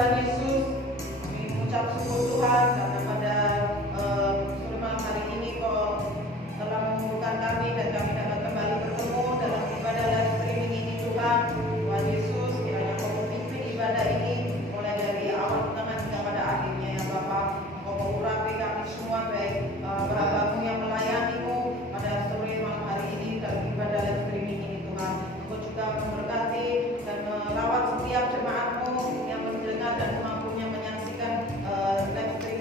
Tuhan Yesus, kami mengucap syukur Tuhan karena pada sore malam hari ini Kau telah memampukan kami dan kami dapat kembali bertemu dalam ibadah live streaming ini Tuhan. Tuhan Yesus, kiranya Kau memimpin ibadah ini mulai dari awal tengah hingga pada akhirnya ya Bapa. Kau mengurapi kami semua baik hamba-Mu yang melayani-Mu pada sore malam hari ini dalam ibadah live streaming ini Tuhan. Kau juga memberkati dan merawat setiap jemaat-Mu yang mendengar dan mampunya menyaksikan live streaming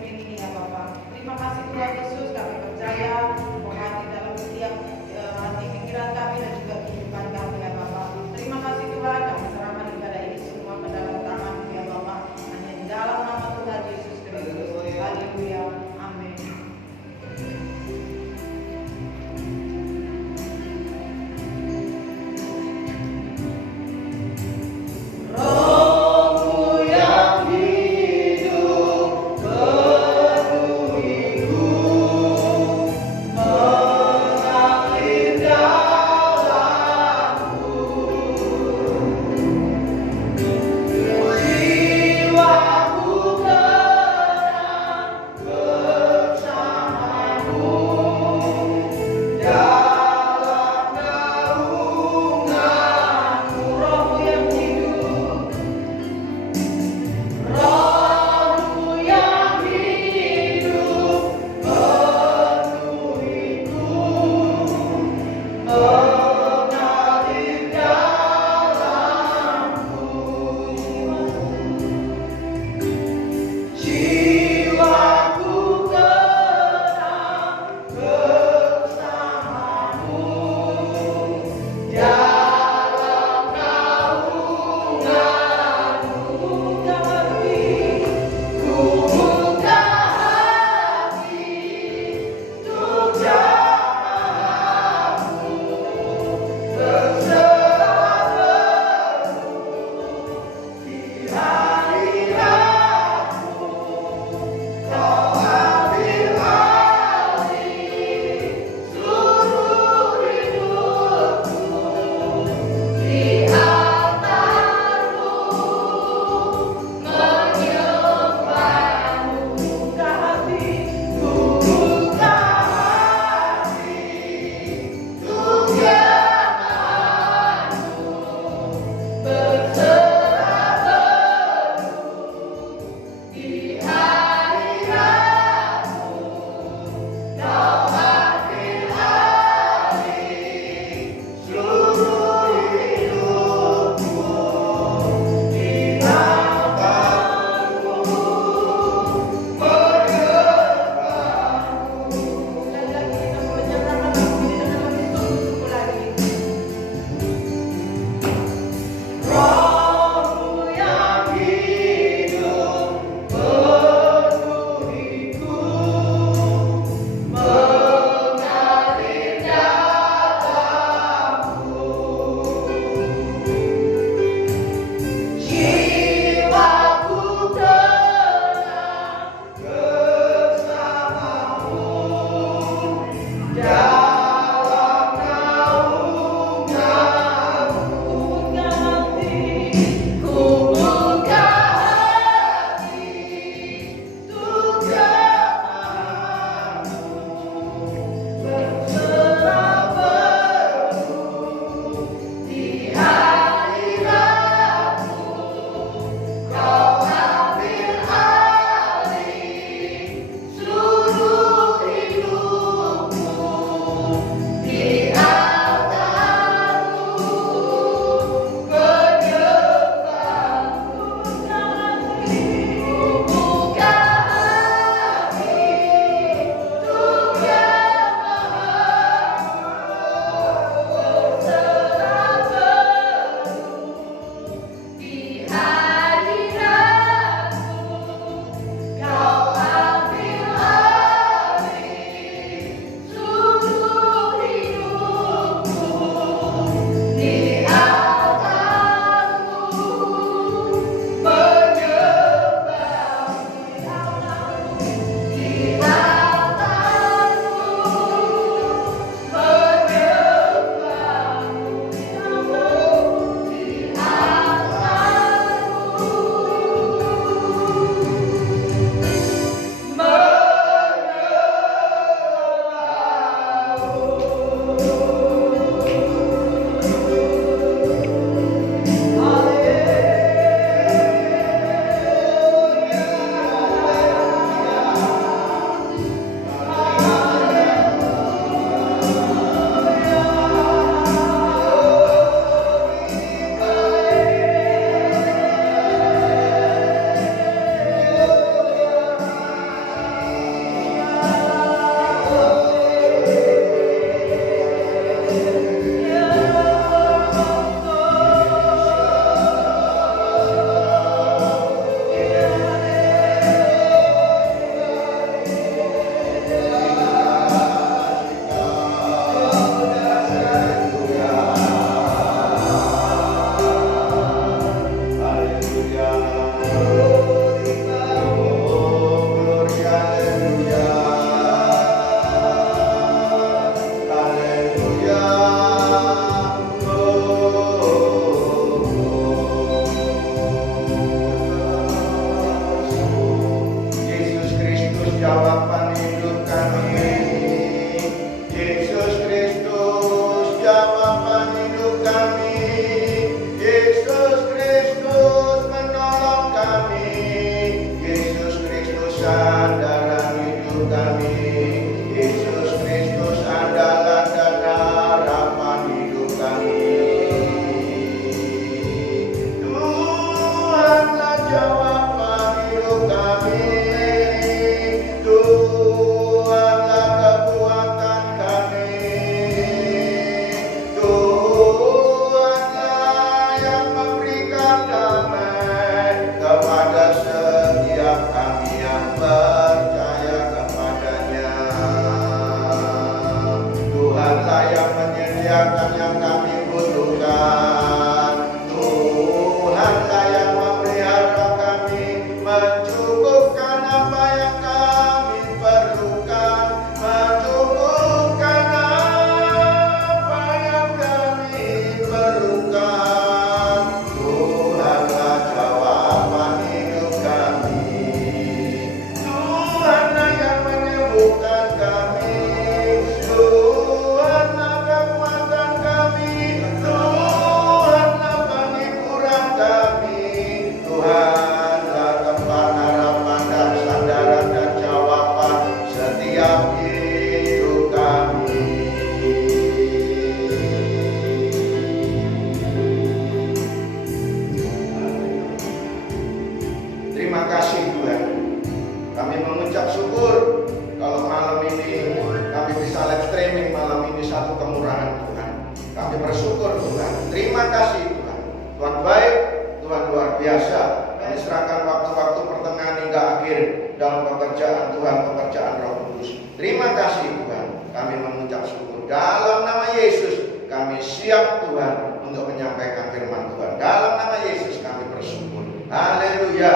biasa. Kami serahkan waktu-waktu pertengahan hingga akhir dalam pekerjaan Tuhan, pekerjaan Roh Kudus. Terima kasih Tuhan, kami mengucap syukur. Dalam nama Yesus kami siap Tuhan untuk menyampaikan firman Tuhan. Dalam nama Yesus kami bersyukur. Haleluya.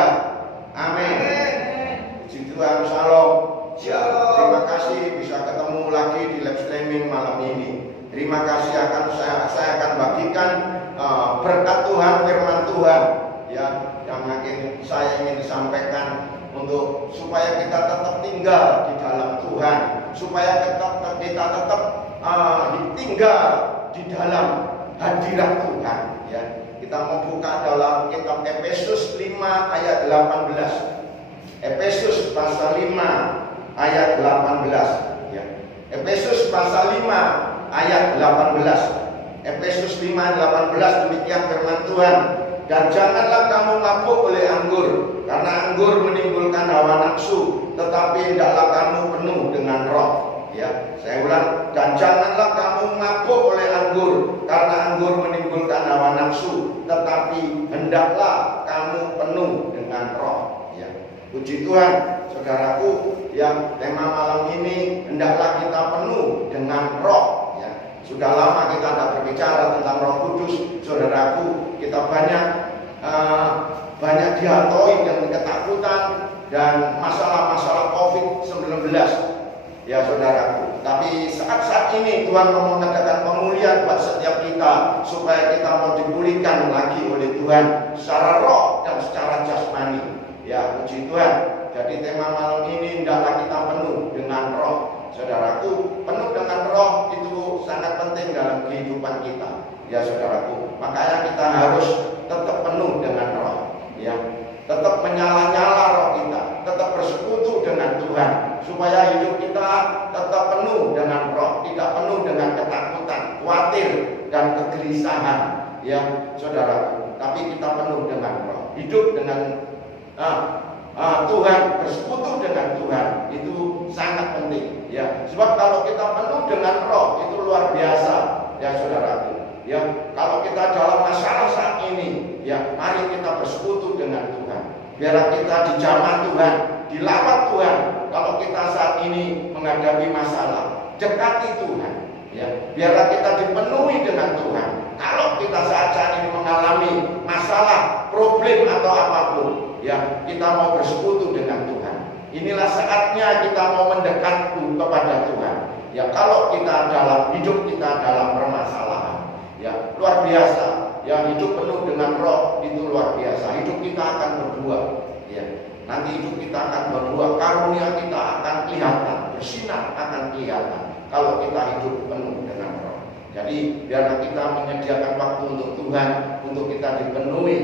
Amin. Puji Tuhan. Shalom. Terima kasih bisa ketemu lagi di live streaming malam ini. Terima kasih saya akan bagikan berkat Tuhan, firman Tuhan ya, yang makin saya ingin disampaikan untuk supaya kita tetap tinggal di dalam Tuhan, supaya kita tetap tinggal di dalam hadirat Tuhan ya. Kita mau buka dalam kitab Efesus 5 ayat 18. Efesus pasal 5 ayat 18 ya. Efesus pasal 5 ayat 18. Efesus 5 ayat 18, demikian firman Tuhan. Dan janganlah kamu mabuk oleh anggur, karena anggur menimbulkan hawa nafsu, tetapi hendaklah kamu penuh dengan roh. Ya, saya ulang. Dan janganlah kamu mabuk oleh anggur, karena anggur menimbulkan hawa nafsu, tetapi hendaklah kamu penuh dengan roh. Ya, puji Tuhan, saudaraku. Ya, tema malam ini hendaklah kita penuh dengan roh. Sudah lama kita tidak berbicara tentang Roh Kudus, saudaraku. Kita banyak dihantui dengan ketakutan dan masalah-masalah COVID-19, ya saudaraku. Tapi saat ini Tuhan mau mengadakan pemulihan buat setiap kita, supaya kita mau dipulihkan lagi oleh Tuhan secara roh dan secara jasmani. Ya, puji Tuhan. Jadi tema malam ini hendaklah kita penuh dengan roh. Saudaraku, penuh dengan roh itu sangat penting dalam kehidupan kita. Ya saudaraku, makanya kita harus tetap penuh dengan roh. Ya, tetap menyala-nyala roh kita, tetap bersekutu dengan Tuhan, supaya hidup kita tetap penuh dengan roh, tidak penuh dengan ketakutan, khawatir dan kegelisahan. Ya saudaraku, tapi kita penuh dengan roh, hidup dengan Tuhan, bersekutu dengan Tuhan itu sangat penting. Ya, sebab kalau kita penuh dengan roh itu luar biasa, ya saudaraku. Ya, kalau kita dalam masalah saat ini, ya mari kita bersekutu dengan Tuhan. Biar kita dijamah Tuhan, dilawat Tuhan. Kalau kita saat ini menghadapi masalah, dekati Tuhan. Ya, biar kita dipenuhi dengan Tuhan. Kalau kita saat ini mengalami masalah, problem atau apapun, ya kita mau bersekutu dengan Tuhan. Inilah saatnya kita mau mendekat kepada Tuhan. Ya, kalau kita dalam hidup kita dalam permasalahan, ya luar biasa. Ya, hidup penuh dengan roh itu luar biasa. Hidup kita akan berbuah. Ya, nanti hidup kita akan berbuah. Karunia kita akan kelihatan, bersinar akan kelihatan. Kalau kita hidup penuh dengan roh. Jadi biarlah kita menyediakan waktu untuk Tuhan, untuk kita dipenuhi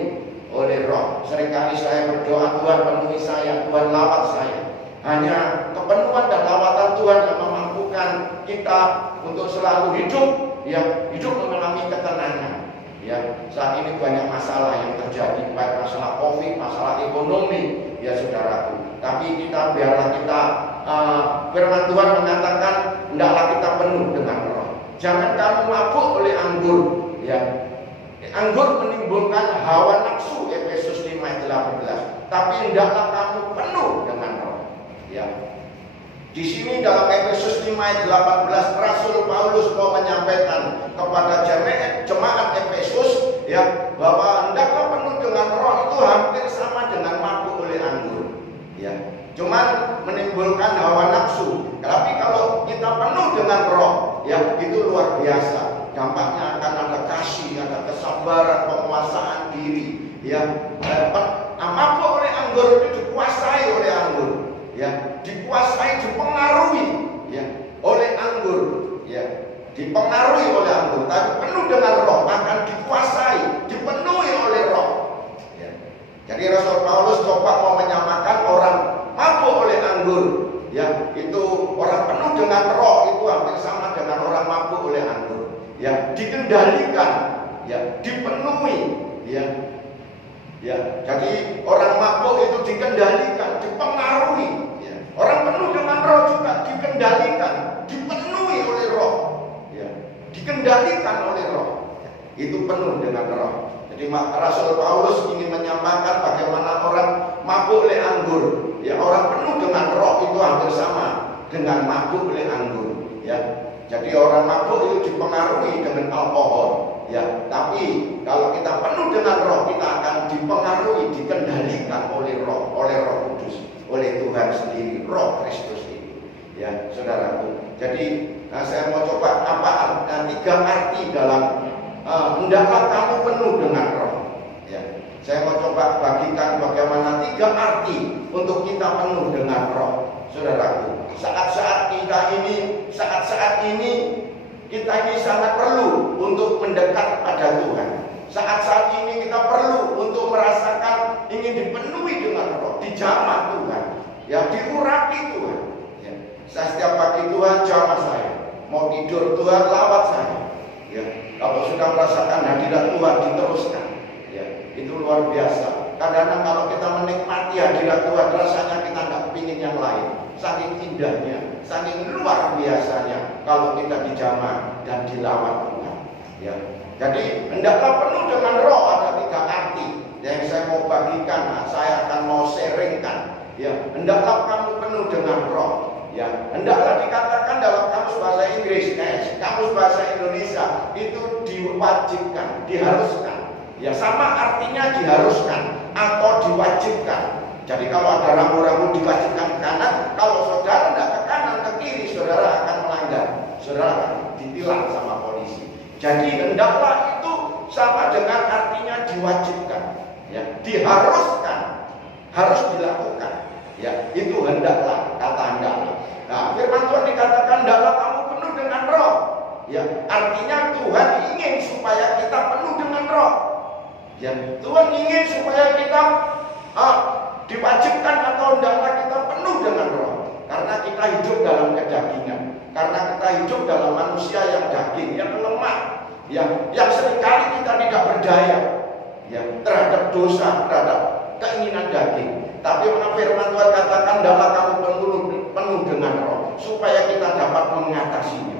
oleh roh. Seringkali saya berdoa, Tuhan penuhi saya, Tuhan lawat saya. Hanya kepenuhan dan lawatan Tuhan yang memampukan kita untuk selalu hidup, ya hidup mengalami ketenangan. Ya, saat ini banyak masalah yang terjadi, baik masalah COVID, masalah ekonomi, ya saudaraku. Tapi kita biarlah kita firman Tuhan mengatakan hendaklah kita penuh dengan roh. Jangan kamu mabuk oleh anggur, ya. Anggur menimbulkan hawa nafsu, Efesus 5 ayat 18. Tapi hendaklah kamu penuh dengan roh. Ya. Di sini dalam Efesus 5 ayat 18, Rasul Paulus mau menyampaikan kepada jemaat Efesus, ya, bahwa hendaklah penuh dengan roh itu hampir sama dengan mabuk oleh anggur. Ya. Cuman menimbulkan hawa nafsu. Tapi kalau kita penuh dengan roh, ya itu luar biasa. Dampaknya akan ada kasih, ada kesabaran, penguasaan diri. Ya, mabuk oleh anggur itu dikuasai oleh anggur. Ya, dikuasai, dipengaruhi, ya, oleh anggur. Ya, dipengaruhi oleh anggur. Tapi penuh dengan roh akan dikuasai, dipenuhi oleh roh. Ya. Jadi Rasul Paulus coba mau menyamakan orang mabuk oleh anggur. Ya, itu orang penuh dengan roh itu hampir sama dengan orang mabuk oleh anggur. Ya, dikendalikan, ya, dipenuhi, ya. Ya, jadi orang mabuk itu dikendalikan, dipengaruhi. Ya. Orang penuh dengan roh juga dikendalikan, dipenuhi oleh roh. Ya, dikendalikan oleh roh. Ya. Itu penuh dengan roh. Jadi Rasul Paulus ingin menyampaikan bagaimana orang mabuk oleh anggur. Ya, orang penuh dengan roh itu hampir sama dengan mabuk oleh anggur. Ya, jadi orang mabuk itu dipengaruhi dengan alkohol. Ya, tapi kalau kita penuh dengan roh, kita akan dipengaruhi, dikendalikan oleh Roh Kudus, oleh Tuhan sendiri, Roh Kristus itu. Ya, saudaraku. Jadi saya mau coba tiga arti dalam hendaklah kamu penuh dengan roh. Ya, saya mau coba bagikan bagaimana tiga arti untuk kita penuh dengan roh, saudaraku. Saat-saat ini kita ini sangat perlu untuk mendekat pada Tuhan. Saat-saat ini kita perlu untuk merasakan ingin dipenuhi dengan roh, dijamah Tuhan, ya, diurapi Tuhan. Ya, saya setiap pagi Tuhan jamah saya, mau tidur Tuhan lawat saya. Ya, kalau sudah merasakan hadirat Tuhan diteruskan. Ya, itu luar biasa. Kadang-kadang kalau kita menikmati hadirat Tuhan, rasanya kita nggak kepingin yang lain. Saking indahnya, saking luar biasanya kalau kita dijamah dan dilawat Tuhan. Ya, jadi hendaklah penuh dengan roh. Ada tiga arti yang saya mau bagikan. Saya akan mau sharingkan. Ya, hendaklah kamu penuh dengan roh. Ya, hendaklah dikatakan dalam kamus bahasa Inggris, kamus bahasa Indonesia itu diwajibkan, diharuskan. Ya, sama artinya diharuskan atau diwajibkan. Jadi kalau ada rambu-rambu diwajibkan ke kanan, kalau saudara tidak ke kanan, ke kiri, saudara akan melanggar. Saudara akan ditilang sama polisi. Jadi hendaklah itu sama dengan artinya diwajibkan. Ya, diharuskan, harus dilakukan. Ya, itu hendaklah, kata hendaklah. Nah, firman Tuhan dikatakan hendaklah kamu penuh dengan roh. Ya, artinya Tuhan ingin supaya kita penuh dengan roh. Ya, Tuhan ingin supaya kita diwajibkan atau hendaklah kita penuh dengan roh. Karena kita hidup dalam kedagingan. Karena kita hidup dalam manusia yang daging, yang lemah, yang seringkali kita tidak berdaya, ya, terhadap dosa, terhadap keinginan daging. Tapi firman Tuhan katakan hendaklah kamu penuh dengan roh supaya kita dapat mengatasinya.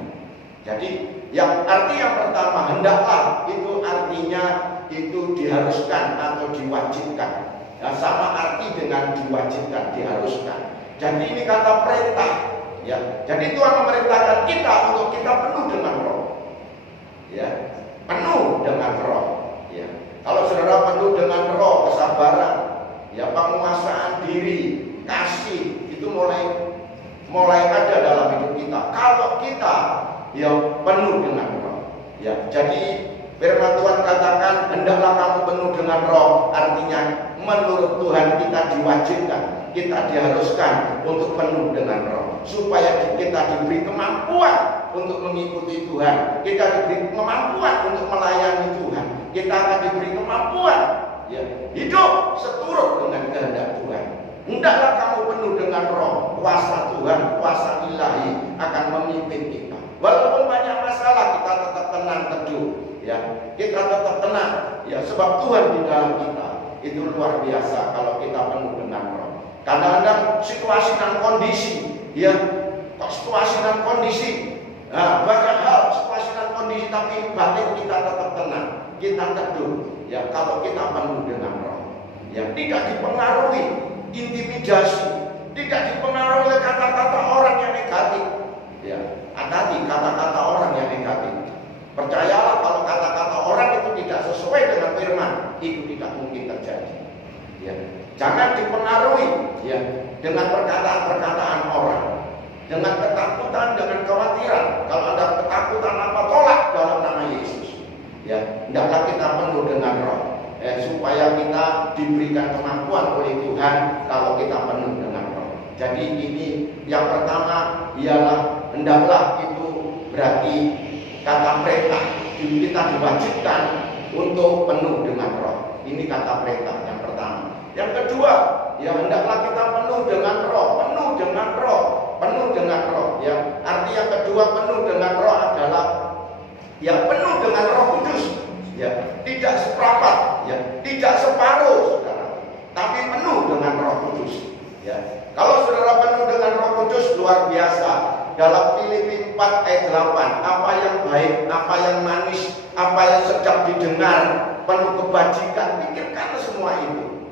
Jadi yang pertama, hendaklah itu artinya itu diharuskan atau diwajibkan. Ya, sama arti dengan diwajibkan, diharuskan. Jadi ini kata perintah. Ya, jadi Tuhan memerintahkan kita untuk kita penuh dengan roh. Ya, penuh dengan roh. Ya, kalau saudara penuh dengan roh, kesabaran, ya, penguasaan diri, kasih, itu mulai ada dalam hidup kita. Kalau kita yang penuh dengan roh. Ya, jadi firman Tuhan katakan hendaklah kamu penuh dengan roh, artinya menurut Tuhan kita diwajibkan, kita diharuskan untuk penuh dengan roh, supaya kita diberi kemampuan untuk mengikuti Tuhan, kita diberi kemampuan untuk melayani Tuhan, kita akan diberi kemampuan, ya, hidup seturut dengan kehendak Tuhan. Hendaklah kamu penuh dengan roh, kuasa Tuhan, kuasa ilahi akan memimpin kita. Walaupun banyak masalah, kita tetap tenang teduh, ya, kita tetap tenang, ya, sebab Tuhan di dalam kita. Itu luar biasa kalau kita penuh dengan roh. Kadang-kadang situasi dan kondisi, ya, situasi dan kondisi, nah, banyak hal situasi dan kondisi, tapi batin kita tetap tenang, kita teduh, ya, kalau kita penuh dengan roh, ya, tidak dipengaruhi intimidasi, tidak dipengaruhi oleh kata-kata orang yang negatif, ya, hati-hati kata-kata orang yang negatif. Percayalah kalau kata-kata orang itu tidak sesuai dengan firman, itu tidak mungkin terjadi. Ya, jangan dipengaruhi, ya, dengan perkataan-perkataan orang, dengan ketakutan, dengan kekhawatiran. Kalau ada ketakutan apa, tolak dalam nama Yesus. Ya, hendaklah kita penuh dengan roh, supaya kita diberikan kemampuan oleh Tuhan kalau kita penuh dengan roh. Jadi ini yang pertama ialah hendaklah itu berarti kata perintah, kita diwajibkan untuk penuh dengan roh. Ini kata perintah yang pertama. Yang kedua, ya, hendaklah kita penuh dengan roh, penuh dengan roh, penuh dengan roh. Ya, arti yang kedua penuh dengan roh adalah yang penuh dengan Roh Kudus. Ya, tidak seperempat, ya, tidak separuh, saudara, tapi penuh dengan Roh Kudus. Ya, kalau saudara penuh dengan Roh Kudus, luar biasa. Dalam Filipi 4 ayat 8, apa yang baik, apa yang manis, apa yang sedap didengar, penuh kebajikan, pikirkan semua itu.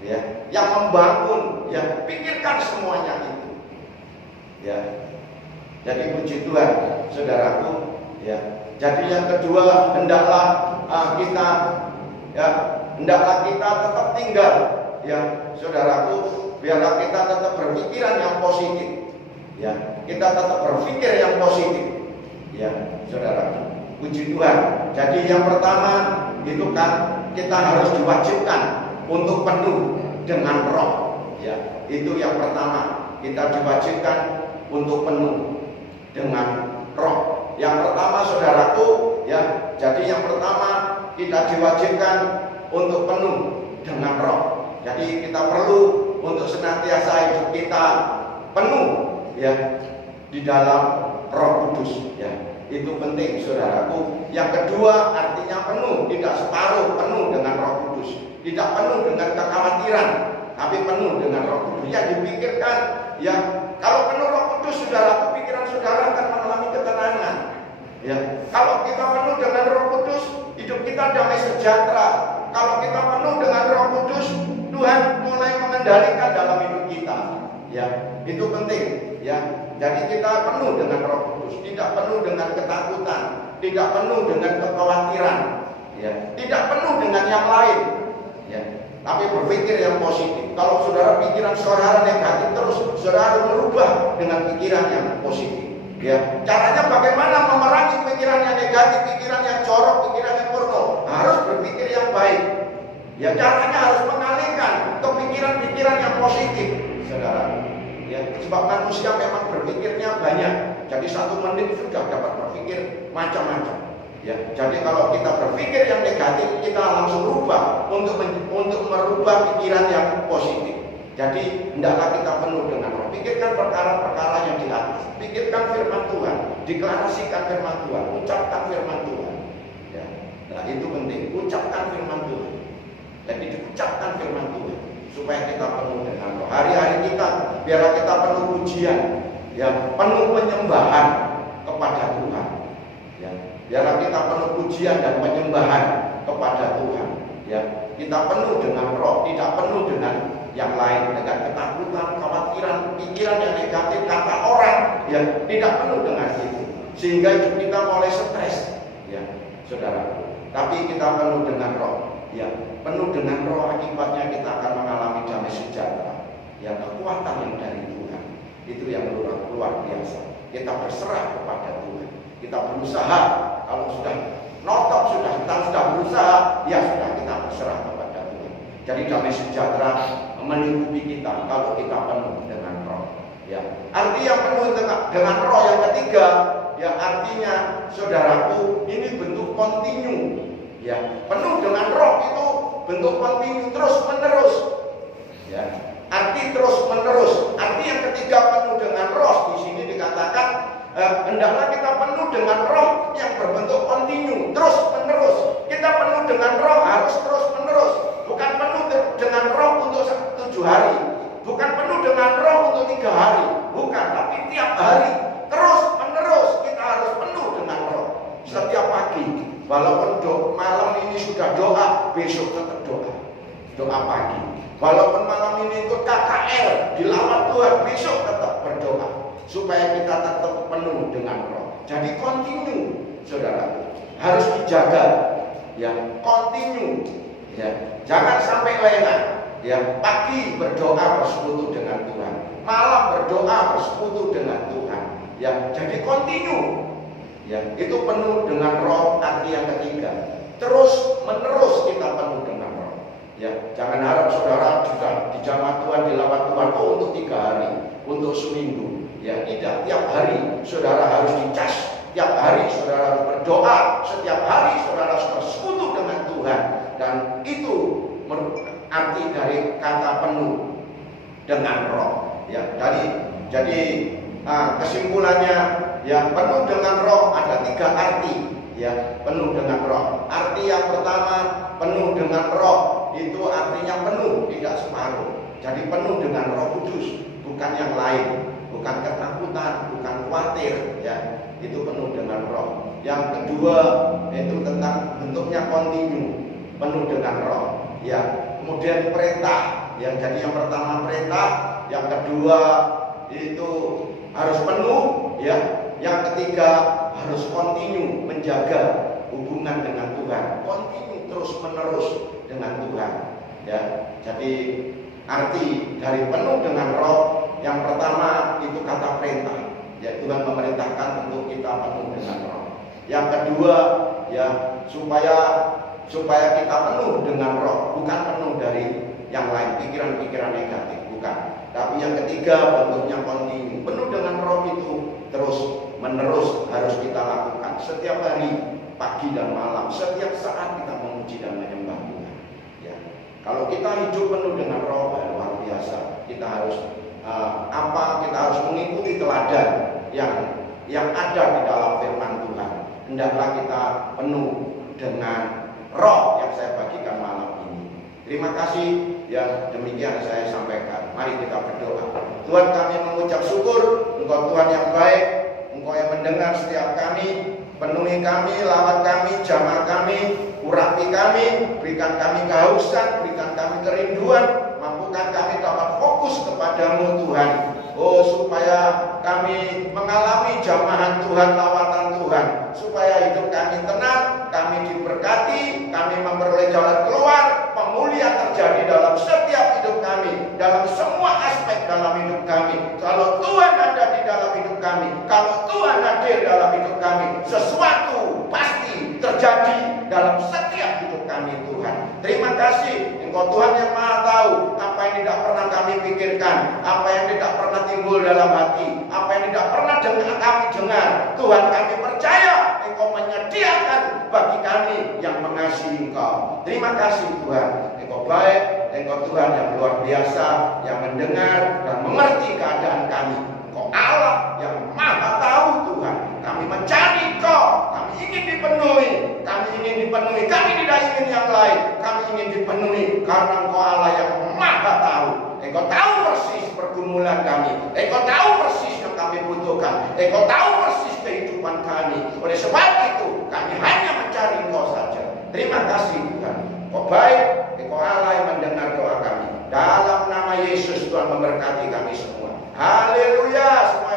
Ya, yang membangun, ya pikirkan semuanya itu. Ya. Jadi puji Tuhan, saudaraku, ya. Jadi yang kedua, hendaklah kita tetap tinggal, ya, saudaraku, biarlah kita tetap berpikiran yang positif. Ya, kita tetap berpikir yang positif. Ya, saudaraku, puji Tuhan. Jadi yang pertama itu kan kita harus diwajibkan untuk penuh dengan roh. Ya, itu yang pertama, kita diwajibkan untuk penuh dengan roh. Yang pertama, saudaraku, ya, jadi yang pertama kita diwajibkan untuk penuh dengan roh. Jadi kita perlu untuk senantiasa hidup kita penuh, ya, di dalam Roh Kudus. Ya, itu penting, saudaraku. Yang kedua, artinya penuh, tidak separuh, penuh dengan Roh Kudus. Tidak penuh dengan kekhawatiran, tapi penuh dengan Roh Kudus. Yang dipikirkan, ya, kalau penuh Roh Kudus, saudara, pikiran saudara akan mengalami ketenangan. Ya, kalau kita penuh dengan Roh Kudus, hidup kita damai sejahtera. Kalau kita penuh dengan Roh Kudus, Tuhan mulai mengendalikan dalam hidup kita. Ya, itu penting. Ya, jadi kita penuh dengan Roh Kudus, tidak penuh dengan ketakutan, tidak penuh dengan kekhawatiran, ya, tidak penuh dengan yang lain. Ya, tapi berpikir yang positif. Kalau saudara pikiran saudara negatif terus, saudara harus merubah dengan pikiran yang positif. Ya, caranya bagaimana memerangi pikiran yang negatif, pikiran yang jorok, pikiran yang porno? Harus berpikir yang baik. Ya, caranya harus mengalihkan ke pikiran-pikiran yang positif, saudara. Ya, sebab manusia memang berpikirnya banyak. Jadi 1 menit sudah dapat berpikir macam-macam. Ya, jadi kalau kita berpikir yang negatif, kita langsung rubah untuk merubah pikiran yang positif. Jadi hendaklah kita penuh dengan roh. Pikirkan perkara-perkara yang di atas. Pikirkan firman Tuhan, deklarasikan firman Tuhan, ucapkan firman Tuhan. Ya, nah itu penting. Ucapkan firman Tuhan. Jadi diucapkan firman Tuhan supaya kita penuh dengan roh. Hari-hari kita, biarlah kita penuh pujian, ya, penuh penyembahan kepada Tuhan. Ya, biarlah kita penuh pujian dan penyembahan kepada Tuhan. Ya, kita penuh dengan roh, tidak penuh dengan yang lain, dengan ketakutan, khawatiran, pikiran yang negatif, kata orang, ya, tidak penuh dengan itu, sehingga hidup kita mulai stres, ya, saudara. Tapi kita penuh dengan roh, ya, penuh dengan roh, akibatnya kita akan mengalami damai sejahtera, ya, kekuatan yang dari Tuhan. Itu yang luar biasa. Kita berserah kepada Tuhan. Kita berusaha, kalau sudah notok, kita sudah berusaha, ya sudah, kita berserah kepada Tuhan. Jadi damai sejahtera melingkupi kita kalau kita penuh dengan roh. Ya, arti yang penuh dengan roh yang ketiga, ya, artinya saudaraku, ini bentuk kontinu. Ya, penuh dengan roh itu bentuk kontinu, terus menerus. Ya, arti terus menerus. Arti yang ketiga penuh dengan roh, di sini dikatakan hendaklah kita penuh dengan roh yang berbentuk kontinu, terus menerus. Kita penuh dengan roh harus terus menerus. Bukan penuh dengan roh untuk 7 hari, bukan penuh dengan roh untuk 3 hari, bukan, tapi tiap hari, terus menerus kita harus penuh dengan roh. Setiap pagi, walaupun malam ini sudah doa, besok tetap doa pagi. Walaupun malam ini ikut KKR, dilawat Tuhan, besok tetap berdoa, supaya kita tetap penuh dengan roh. Jadi kontinu, saudara, harus dijaga, ya, kontinu, ya. Jangan sampai lengah, ya. Pagi berdoa bersekutu dengan Tuhan, malam berdoa bersekutu dengan Tuhan, ya. Jadi kontinu, ya. Itu penuh dengan roh. Arti yang ketiga, terus menerus kita penuh dengan roh, ya. Jangan harap saudara sudah dijamah Tuhan, dilawat Tuhan, untuk 3 hari, untuk seminggu, ya. Tidak, tiap hari saudara harus dicas, tiap hari saudara harus berdoa, setiap hari saudara harus bersekutu dengan Tuhan. Dan itu arti dari kata penuh dengan roh, ya. Jadi kesimpulannya, ya, penuh dengan roh ada 3 arti, ya, penuh dengan roh. Arti yang pertama, penuh dengan roh itu artinya penuh, tidak separuh. Jadi penuh dengan Roh Kudus, bukan yang lain, bukan ketakutan, bukan khawatir, ya. Itu penuh dengan roh. Yang kedua itu tentang bentuknya kontinu. penuh dengan roh. Ya, kemudian perintah. Yang jadi yang pertama perintah, yang kedua itu harus penuh, ya. Yang ketiga harus kontinu menjaga hubungan dengan Tuhan, kontinu terus menerus dengan Tuhan. Ya, jadi arti dari penuh dengan roh yang pertama itu kata perintah. Ya, Tuhan memerintahkan untuk kita penuh dengan roh. Yang kedua, ya, supaya kita penuh dengan roh, bukan penuh dari yang lain, pikiran-pikiran negatif, bukan. Tapi yang ketiga bentuknya kontinu. Penuh dengan roh itu terus menerus harus kita lakukan setiap hari, pagi dan malam, setiap saat kita memuji dan menyembah Tuhan. Ya. Kalau kita hidup penuh dengan roh, luar biasa. Kita harus kita harus mengikuti teladan yang ada di dalam firman Tuhan. Hendaklah kita penuh dengan roh yang saya bagikan malam ini. Terima kasih, ya, demikian saya sampaikan. Mari kita berdoa. Tuhan, kami mengucap syukur, Engkau Tuhan yang baik, Engkau yang mendengar setiap kami. Penuhi kami, lawan kami, jamah kami, urapi kami, berikan kami kehausan, berikan kami kerinduan, mampukan kami dapat fokus kepadamu Tuhan. Oh, supaya kami mengalami jamahan Tuhan, lawatan Tuhan, supaya hidup kami tenang, kami diberkati, kami memperoleh jalan keluar, pemulihan terjadi dalam setiap hidup kami, dalam semua aspek dalam hidup kami. Kalau Tuhan ada di dalam hidup kami, kalau Tuhan hadir dalam hidup kami, sesuatu pasti terjadi dalam setiap hidup kami Tuhan. Terima kasih, Engkau Tuhan yang Maha Tahu apa yang tidak pernah kami pikirkan, apa yang tidak pernah timbul dalam hati, apa yang tidak pernah kami dengar. Tuhan, kami percaya Engkau menyediakan bagi kami yang mengasihi Engkau. Terima kasih Tuhan, Engkau baik, Engkau Tuhan yang luar biasa, yang mendengar dan mengerti keadaan kami. Engkau Allah yang Maha Tahu Tuhan. Kami mencari Engkau, kami ingin dipenuhi, kami tidak ingin yang lain, kami ingin dipenuhi karena Engkau Allah yang Maha Tahu. Engkau tahu persis pergumulan kami, Engkau tahu persis yang kami butuhkan, Engkau tahu persis kehidupan kami. Oleh sebab itu kami hanya mencari Engkau saja. Terima kasih Tuhan, Engkau baik, Engkau Allah yang mendengar doa kami. Dalam nama Yesus Tuhan memberkati kami semua. Haleluya.